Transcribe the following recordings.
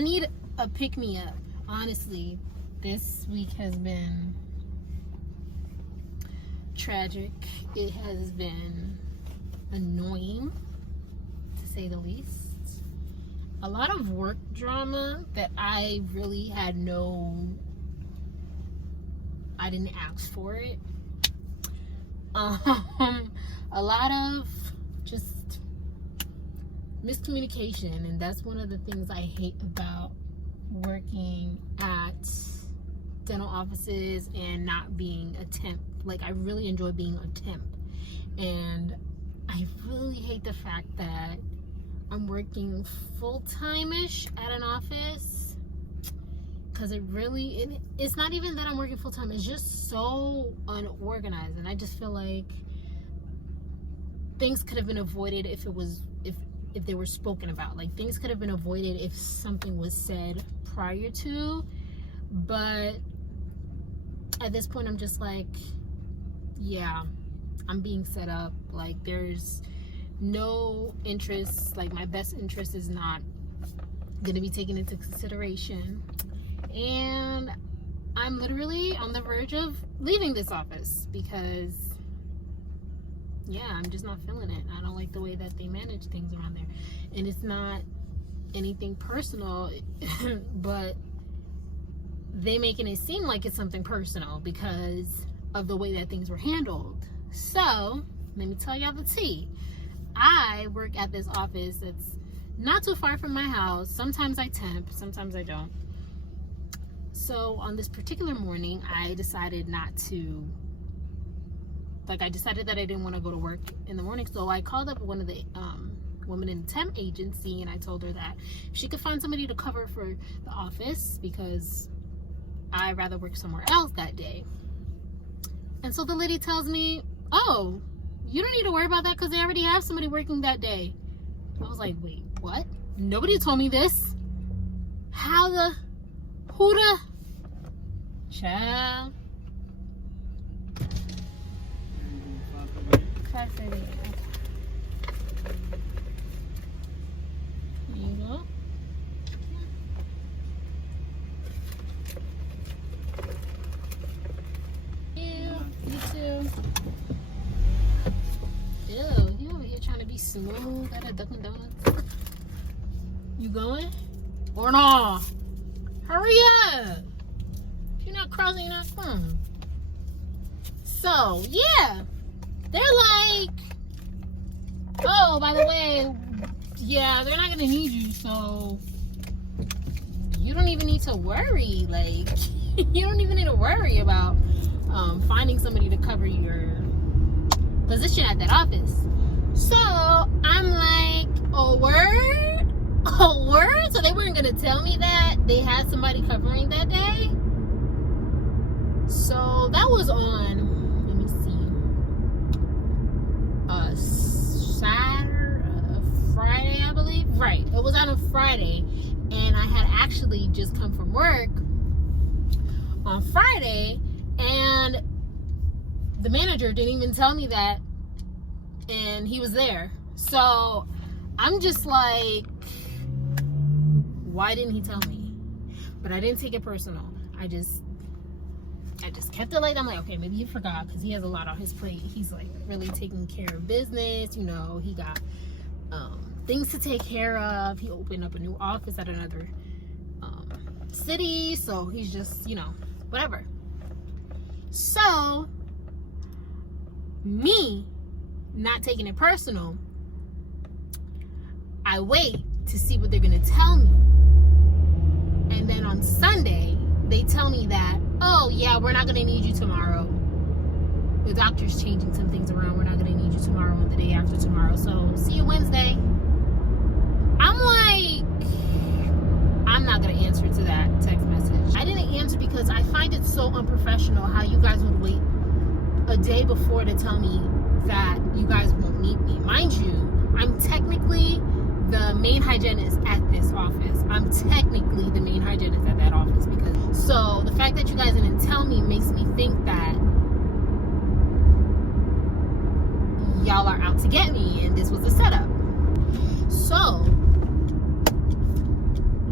I need a pick-me-up. Honestly, this week has been tragic. It has been annoying, to say the least. A lot of work drama that I really had I didn't ask for it. A lot of just miscommunication, and that's one of the things I hate about working at dental offices and not being a temp. Like, I really enjoy being a temp, and I really hate the fact that I'm working full-time-ish at an office, because it's not even that I'm working full-time, it's just so unorganized, and I just feel like things could have been avoided if they were spoken about. Like, things could have been avoided if something was said prior to, but at this point I'm just like, yeah, I'm being set up. Like, there's no interest, like my best interest is not going to be taken into consideration, and I'm literally on the verge of leaving this office because, yeah, I'm just not feeling it. I don't like the way that they manage things around there, and it's not anything personal but they making it seem like it's something personal because of the way that things were handled. So let me tell y'all the tea. I work at this office that's not too far from my house. Sometimes I temp, sometimes I don't. So on this particular morning, I decided I decided that I didn't want to go to work in the morning. So I called up one of the women in the temp agency, and I told her that if she could find somebody to cover for the office because I'd rather work somewhere else that day. And so the lady tells me, oh, you don't need to worry about that because they already have somebody working that day. I was like, wait, what? Nobody told me this. Who the child? Here you go. You too. Ew, you over here trying to be smooth at a Dunkin' Donuts. You going? Or no? Hurry up! If you're not crossing, you're not fun. So, yeah. They're like, oh, by the way, yeah, they're not going to need you, so you don't even need to worry. Like, you don't even need to worry about finding somebody to cover your position at that office. So I'm like, oh, word? Oh, word? So they weren't going to tell me that they had somebody covering that day? So that was on, let me see, Friday, I believe. Right, it was on a Friday, and I had actually just come from work on Friday, and the manager didn't even tell me that, and he was there. So I'm just like, why didn't he tell me? But I didn't take it personal. I just kept it light. I'm like, okay, maybe he forgot because he has a lot on his plate. He's like really taking care of business, you know, he got things to take care of. He opened up a new office at another city, so he's just, you know, whatever. So me not taking it personal, I wait to see what they're gonna tell me, and then on Sunday they tell me that, oh yeah, we're not gonna need you tomorrow. The doctor's changing some things around. We're not gonna need you tomorrow and the day after tomorrow. So see you Wednesday. I'm like, I'm not gonna answer to that text message. I didn't answer because I find it so unprofessional how you guys would wait a day before to tell me that you guys won't need me. Mind you, I'm technically the main hygienist at this office. I'm technically the main hygienist at that office, because so the fact that you guys didn't tell me makes me think that y'all are out to get me and this was a setup. So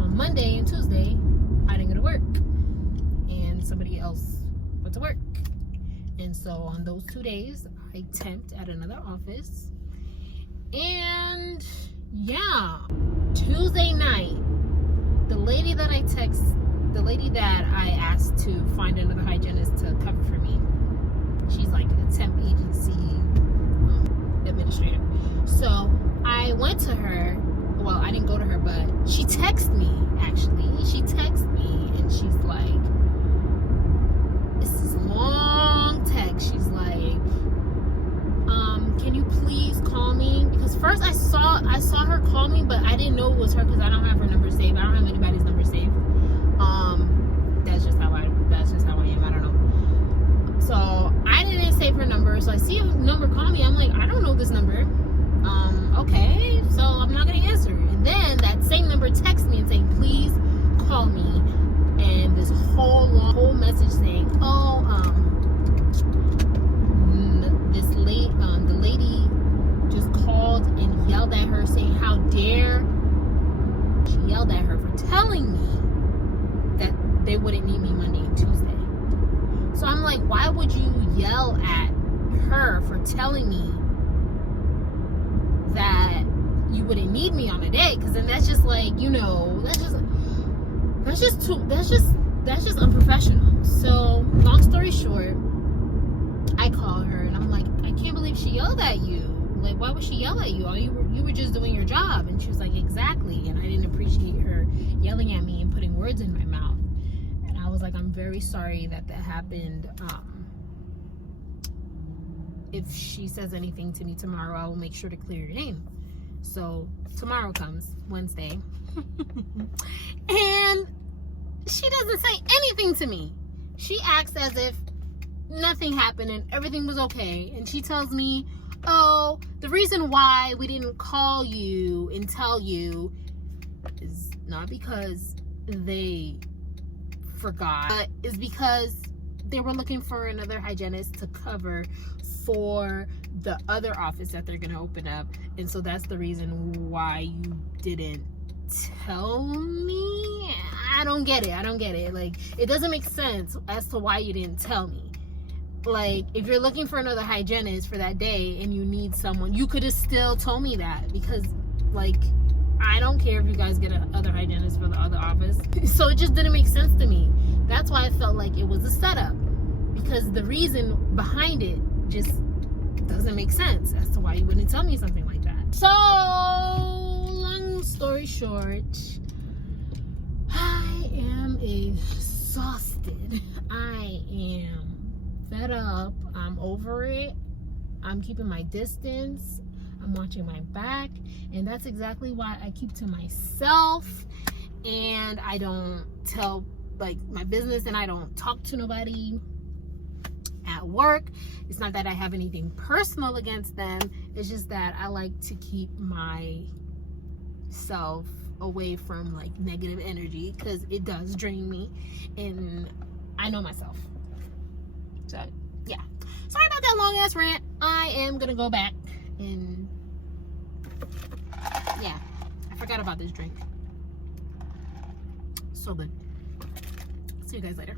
on Monday Monday and Tuesday, I didn't go to work. And somebody else went to work. And so on those 2 days, I temped at another office. And yeah, Tuesday night, the lady that I asked to find another hygienist to cover for me, she's like a temp agency administrator. So I went to her. Well, I didn't go to her, but she texted me, actually. She texted me, and she's like, it's this long text. She's like, can you please call me? Because first I saw her call me, but I didn't know it was her because I don't have her number saved. I don't have anybody's number saved. That's just how I am. I don't know. So I didn't save her number. So I see a number call me. I'm like, I don't know this number. Okay, so I'm not gonna answer. And then that same number texts me and saying, please call me. And this whole message saying, the lady just called and yelled at her, saying, how dare. She yelled at her for telling me that they wouldn't need me Monday and Tuesday. So I'm like, why would you yell at her for telling me that you wouldn't need me on a day? Because then that's just like, that's just unprofessional. So long story short, I call her and I'm like, I can't believe she yelled at you. Like, why would she yell at you? You were just doing your job. And she was like, exactly. And I didn't appreciate her yelling at me and putting words in my mouth. And I was like, I'm very sorry that happened. If she says anything to me tomorrow, I will make sure to clear your name. So tomorrow comes, Wednesday, and she doesn't say anything to me. She acts as if nothing happened and everything was okay. And she tells me, oh, the reason why we didn't call you and tell you is not because they forgot, but is because they were looking for another hygienist to cover for the other office that they're going to open up. And so that's the reason why you didn't tell me. I don't get it. Like, it doesn't make sense as to why you didn't tell me. Like, if you're looking for another hygienist for that day and you need someone, you could have still told me that, because, like, I don't care if you guys get another hygienist for the other office. So it just didn't make sense to me. That's why I felt like it was a setup, because the reason behind it just doesn't make sense as to why you wouldn't tell me something like that. So, long story short, I am exhausted. I am fed up. I'm over it. I'm keeping my distance. I'm watching my back. And that's exactly why I keep to myself. And I don't tell, like, my business, and I don't talk to nobody at work. It's not that I have anything personal against them. It's just that I like to keep myself away from, like, negative energy, because it does drain me, and I know myself. So yeah, sorry about that long ass rant. I am gonna go back and yeah, I forgot about this drink. So good. See you guys later.